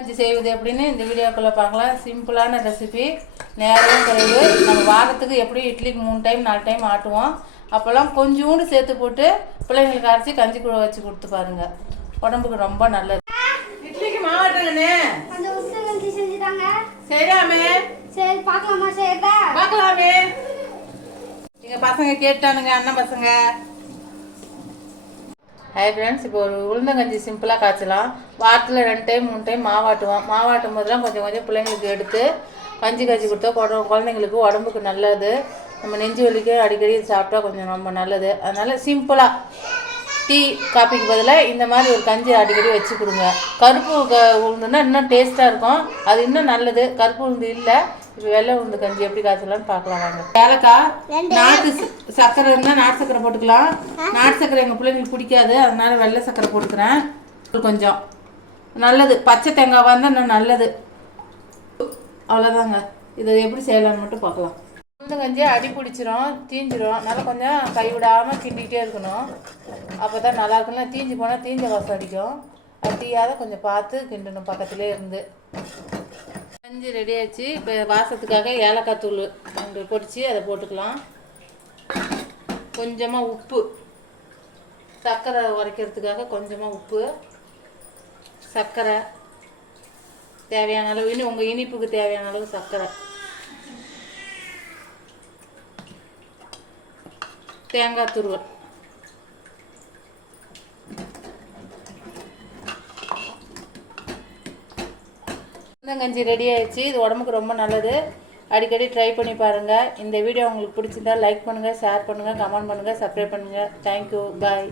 கஞ்சி செய்வது எப்படின்னு இந்த வீடியோக்குள்ளே பார்க்கலாம். சிம்பிளான ரெசிபி, நேரம் குறைவு. நம்ம வாரத்துக்கு எப்படி இட்லிக்கு 3 டைம் 4 டைம் ஆட்டுவோம். அப்போல்லாம் கொஞ்சோண்டு சேர்த்து போட்டு பிள்ளைங்களுக்கு அரைச்சி கஞ்சி கூட வச்சு கொடுத்து பாருங்க. உடம்புக்கு ரொம்ப நல்லது. இட்லிக்கு மாவாட்டுங்கண்ணே செய்யலாமே. சரி பார்க்கலாமா? செய்யறதா பார்க்கலாமே. எங்கள் பசங்க கேட்டானுங்க, அண்ணன் பசங்க. ஹாய் ஃப்ரெண்ட்ஸ், இப்போ ஒரு உளுந்தங்கஞ்சி சிம்பிளாக காய்ச்சலாம். வாரத்தில் 2 டைம் 3 டைம் மாவாட்டுவோம். மாவாட்டும் போதெல்லாம் கொஞ்சம் கொஞ்சம் பிள்ளைங்களுக்கு எடுத்து கஞ்சி காய்ச்சி கொடுத்தா குழந்தைங்களுக்கு உடம்புக்கு நல்லது. நம்ம நெஞ்சு வலிக்கு அடிக்கடி சாப்பிட்டா கொஞ்சம் ரொம்ப நல்லது. அதனால் சிம்பிளாக டீ காப்பிக்கு பதிலாக இந்த மாதிரி ஒரு கஞ்சி அடிக்கடி வச்சு கொடுங்க. கருப்பு உளுந்துன்னா இன்னும் டேஸ்ட்டாக இருக்கும். அது இன்னும் நல்லது. கருப்பு உளுந்து இல்லை. இப்போ வெள்ளை உளுந்து கஞ்சி எப்படி காய்ச்சலான்னு பார்க்கலாம் வாங்க. ஏலக்காய், நாட்டு சர்க்கரை இருந்தால் நாட்டு சர்க்கரை போட்டுக்கலாம். நாட்டு சர்க்கரை எங்கள் பிள்ளைங்களுக்கு பிடிக்காது, அதனால வெள்ளை சர்க்கரை போட்டுக்கிறேன். கொஞ்சம் நல்லது. பச்சை தேங்காவாக இருந்தால் இன்னும் நல்லது. அவ்வளோதாங்க. இதை எப்படி செய்யலான்னு மட்டும் பார்க்கலாம். உளுந்து கஞ்சி அடி பிடிச்சிரும், தீஞ்சிரும். நல்லா கொஞ்சம் கைவிடாமல் கிண்டிகிட்டே இருக்கணும். அப்போ தான் நல்லா இருக்கும்ல. தீஞ்சு போனால் தீஞ்ச வாசம் அடிக்கும். அது தீயாத கொஞ்சம் பார்த்து கிண்டணும் பக்கத்துலேயே இருந்து. கஞ்சி ரெடி ஆச்சு. இப்போ வாசத்துக்காக ஏலக்காய் தூள் பொடிச்சு அதை போட்டுக்கலாம். கொஞ்சமாக உப்பு, சர்க்கரை உரைக்கிறதுக்காக கொஞ்சமாக உப்பு, சர்க்கரை தேவையான அளவு, இன்னும் உங்கள் இனிப்புக்கு தேவையான அளவு சர்க்கரை, தேங்காய் துருவல். கஞ்சி ரெடி ஆயிடுச்சு. இது உடம்புக்கு ரொம்ப நல்லது. அடிக்கடி ட்ரை பண்ணி பாருங்கள். இந்த வீடியோ உங்களுக்கு பிடிச்சிருந்தா லைக் பண்ணுங்கள், ஷேர் பண்ணுங்கள், கமெண்ட் பண்ணுங்கள், சப்ஸ்கிரைப் பண்ணுங்கள். தேங்க்யூ, பாய்.